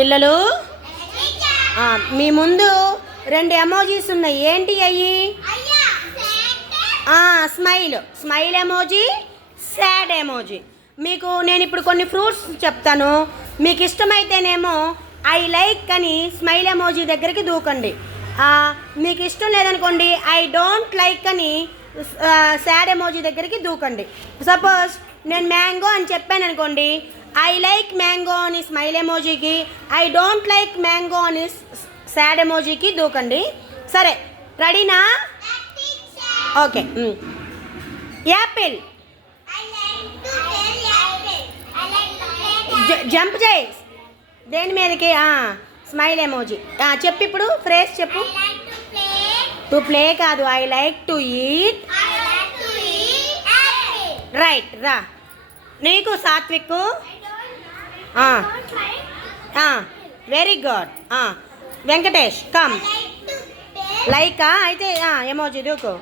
పిల్లలు మీ ముందు రెండు ఎమోజీస్ ఉన్నాయి. ఏంటి అయ్యి? Smile emoji, sad emoji. మీకు నేను ఇప్పుడు కొన్ని ఫ్రూట్స్ చెప్తాను. మీకు ఇష్టమైతేనేమో ఐ లైక్ అని స్మైల్ ఎమోజీ దగ్గరికి దూకండి. మీకు ఇష్టం లేదనుకోండి ఐ డోంట్ లైక్ అని సాడ్ ఎమోజీ దగ్గరికి దూకండి. సపోజ్ నేను మ్యాంగో అని చెప్పాను అనుకోండి, ఐ లైక్ మ్యాంగో అని స్మైల్ ఎమోజీకి, ఐ డోంట్ లైక్ మ్యాంగో అని సాడ్ ఎమోజీకి దూకండి. సరే, రెడీనా? ఓకే. యాపిల్ జంప్ చేయి దేని మీదకి. స్మైల్ ఎమోజీ చెప్పు. ఇప్పుడు ఫ్రేజ్ చెప్పు. టు ప్లే కాదు, I like to eat. Right. రా నీకు Satvik. Very good. Venkatesh come. లైకా అయితే ఎమోజీ దూకు.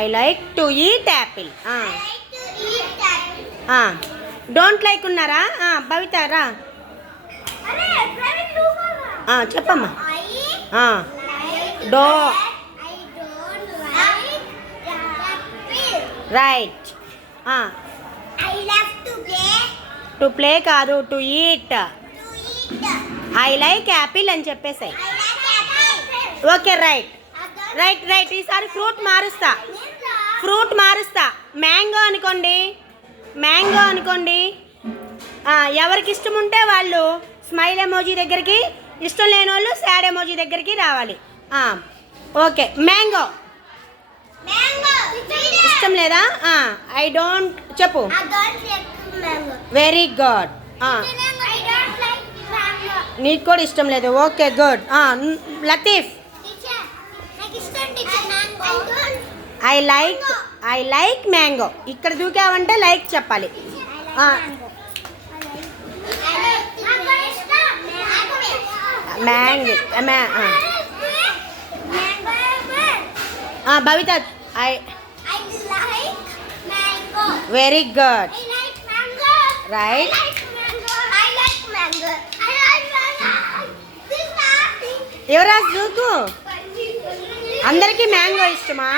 I like to eat apple. Don't like ఉన్నారా? భవిత రా. చెప్పమ్మా. Do right. టు ప్లే కాదు, to eat. I like apple అని చెప్పేసాయి. Okay, right right right. ఈసారి ఫ్రూట్ మారుస్తా. మ్యాంగో అనుకోండి. ఎవరికి ఇష్టం ఉంటే వాళ్ళు స్మైల్ ఎమోజీ దగ్గరికి, ఇష్టం లేని వాళ్ళు సాడ్ ఎమోజీ దగ్గరికి రావాలి. ఓకే. మ్యాంగో ఇష్టం లేదా? ఐ డోంట్ చెప్పు. Very good. నీకు కూడా ఇష్టం లేదు. Okay, good. Latif I like mango. ఇక్కడ దూకావంటే లైక్ చెప్పాలి. భవిత వెరీ గుడ్. రైట్. యువరాజ్ దూకు. అందరికీ మ్యాంగో ఇష్టమా?